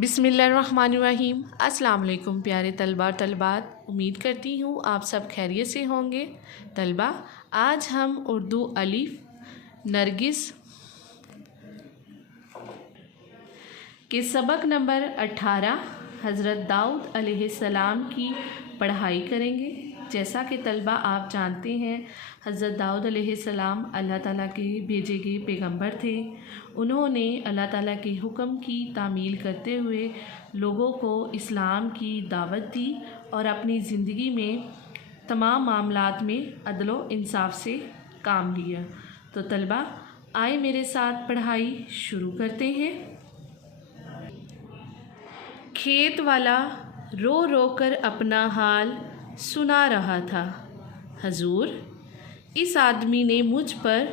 बिस्मिल्लाहिर्रहमानिर्रहीम। अस्सलाम वालेकुम प्यारे तलबा और तलबात, उम्मीद करती हूँ आप सब खैरियत से होंगे। तलबा, आज हम उर्दू अलिफ नरगिस के सबक नंबर 18 हज़रत दाऊद अलैहिस्सलाम की पढ़ाई करेंगे। जैसा कि तलबा आप जानते हैं, हज़रत दाऊद अलैहिस्सलाम अल्लाह ताला के भेजे गए पैगंबर थे। उन्होंने अल्लाह ताला के हुक्म की तामील करते हुए लोगों को इस्लाम की दावत दी और अपनी ज़िंदगी में तमाम मामलात में अदल व इंसाफ से काम लिया। तो तलबा, आए मेरे साथ पढ़ाई शुरू करते हैं। खेत वाला रो रो कर अपना हाल सुना रहा था। हजूर, इस आदमी ने मुझ पर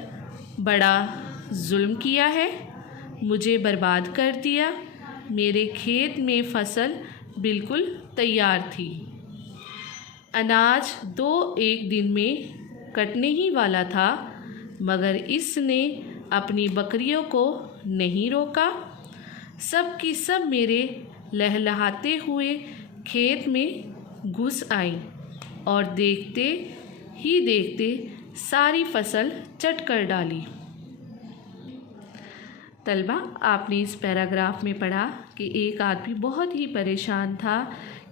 बड़ा जुल्म किया है, मुझे बर्बाद कर दिया। मेरे खेत में फसल बिल्कुल तैयार थी, अनाज 2-1 दिन में कटने ही वाला था, मगर इसने अपनी बकरियों को नहीं रोका। सब की सब मेरे लहलहाते हुए खेत में घुस आई और देखते ही देखते सारी फसल चट कर डाली। तलबा, आपने इस पैराग्राफ में पढ़ा कि एक आदमी बहुत ही परेशान था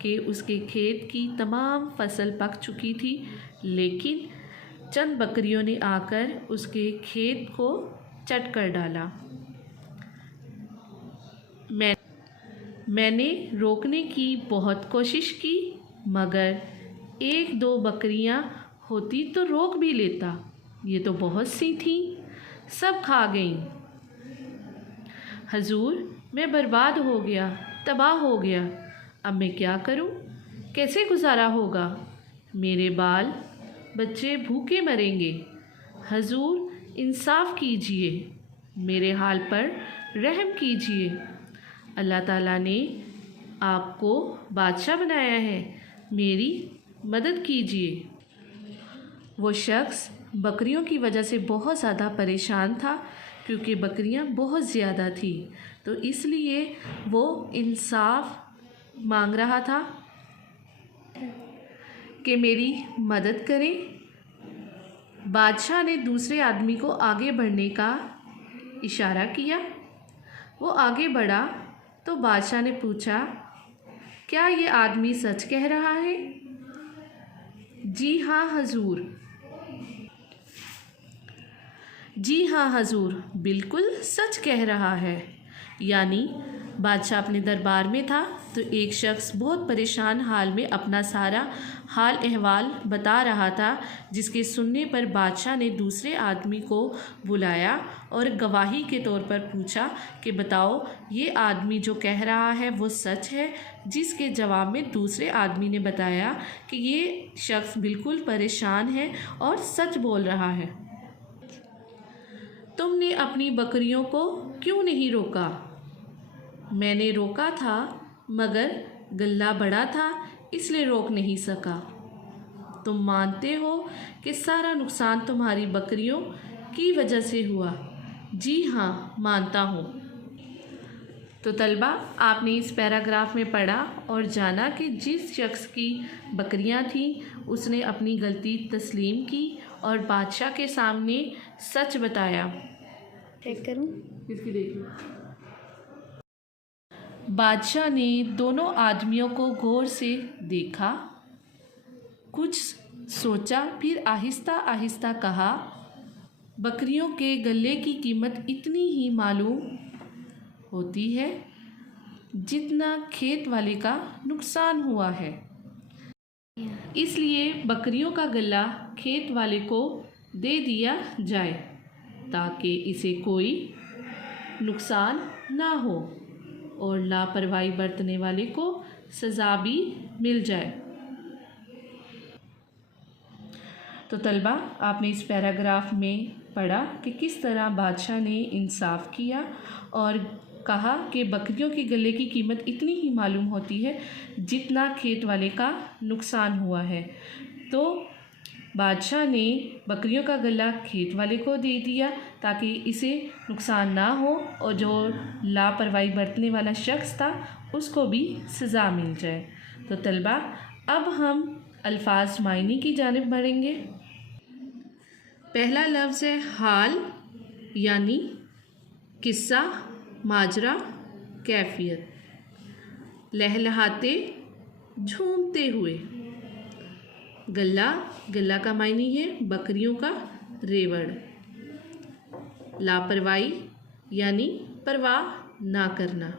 कि उसके खेत की तमाम फसल पक चुकी थी, लेकिन चंद बकरियों ने आकर उसके खेत को चट कर डाला। मैंने रोकने की बहुत कोशिश की, मगर 1-2 बकरियां होती तो रोक भी लेता, ये तो बहुत सी थीं, सब खा गईं। हजूर, मैं बर्बाद हो गया, तबाह हो गया। अब मैं क्या करूं? कैसे गुजारा होगा? मेरे बाल बच्चे भूखे मरेंगे। हजूर, इंसाफ कीजिए, मेरे हाल पर रहम कीजिए। अल्लाह ताला ने आपको बादशाह बनाया है, मेरी मदद कीजिए। वो शख्स बकरियों की वजह से बहुत ज़्यादा परेशान था, क्योंकि बकरियां बहुत ज़्यादा थी, तो इसलिए वो इंसाफ मांग रहा था कि मेरी मदद करें। बादशाह ने दूसरे आदमी को आगे बढ़ने का इशारा किया। वो आगे बढ़ा तो बादशाह ने पूछा, क्या ये आदमी सच कह रहा है? जी हाँ हजूर। जी हाँ हजूर, बिल्कुल सच कह रहा है। यानी बादशाह अपने दरबार में था तो एक शख्स बहुत परेशान हाल में अपना सारा हाल अहवाल बता रहा था, जिसके सुनने पर बादशाह ने दूसरे आदमी को बुलाया और गवाही के तौर पर पूछा कि बताओ, ये आदमी जो कह रहा है वो सच है? जिसके जवाब में दूसरे आदमी ने बताया कि ये शख्स बिल्कुल परेशान है और सच बोल रहा है। तुमने अपनी बकरियों को क्यों नहीं रोका? मैंने रोका था, मगर गल्ला बड़ा था, इसलिए रोक नहीं सका। तुम मानते हो कि सारा नुकसान तुम्हारी बकरियों की वजह से हुआ? जी हाँ, मानता हूँ। तो तलबा, आपने इस पैराग्राफ में पढ़ा और जाना कि जिस शख्स की बकरियां थीं उसने अपनी गलती तस्लीम की और बादशाह के सामने सच बताया। चेक करूं? इसकी देखिए। बादशाह ने दोनों आदमियों को गौर से देखा, कुछ सोचा, फिर आहिस्ता आहिस्ता कहा, बकरियों के गले की कीमत इतनी ही मालूम होती है जितना खेत वाले का नुकसान हुआ है, इसलिए बकरियों का गला खेत वाले को दे दिया जाए ताकि इसे कोई नुकसान ना हो और लापरवाही बरतने वाले को सज़ा भी मिल जाए। तो तलबा, आपने इस पैराग्राफ में पढ़ा कि किस तरह बादशाह ने इंसाफ किया और कहा कि बकरियों के गले की कीमत इतनी ही मालूम होती है जितना खेत वाले का नुकसान हुआ है। तो बादशाह ने बकरियों का गला खेत वाले को दे दिया ताकि इसे नुकसान ना हो और जो लापरवाही बरतने वाला शख्स था اس کو بھی سزا مل جائے۔ تو طلبہ اب ہم الفاظ معنی کی جانب بڑھیں گے۔ پہلا لفظ ہے حال، یعنی قصہ، ماجرا، کیفیت۔ لہلہاتے، جھومتے ہوئے۔ گلہ، گلہ کا معنی ہے بکریوں کا ریوڑ۔ لاپرواہی یعنی پرواہ نہ کرنا۔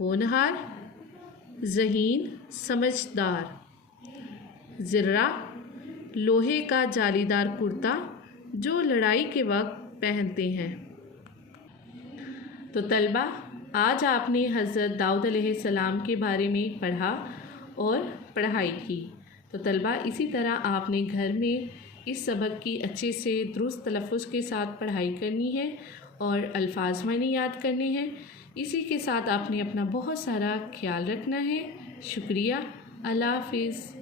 ہونہار، ذہین، سمجھدار۔ زرہ، لوہے کا جالی دار کرتا جو لڑائی کے وقت پہنتے ہیں۔ تو طلبہ آج آپ نے حضرت داؤد علیہ السلام کے بارے میں پڑھا اور پڑھائی کی۔ تو طلبہ اسی طرح آپ نے گھر میں اس سبق کی اچھے سے درست تلفظ کے ساتھ پڑھائی کرنی ہے اور الفاظ معنی یاد کرنے ہیں۔ اسی کے ساتھ آپ نے اپنا بہت سارا خیال رکھنا ہے۔ شکریہ۔ اللہ حافظ۔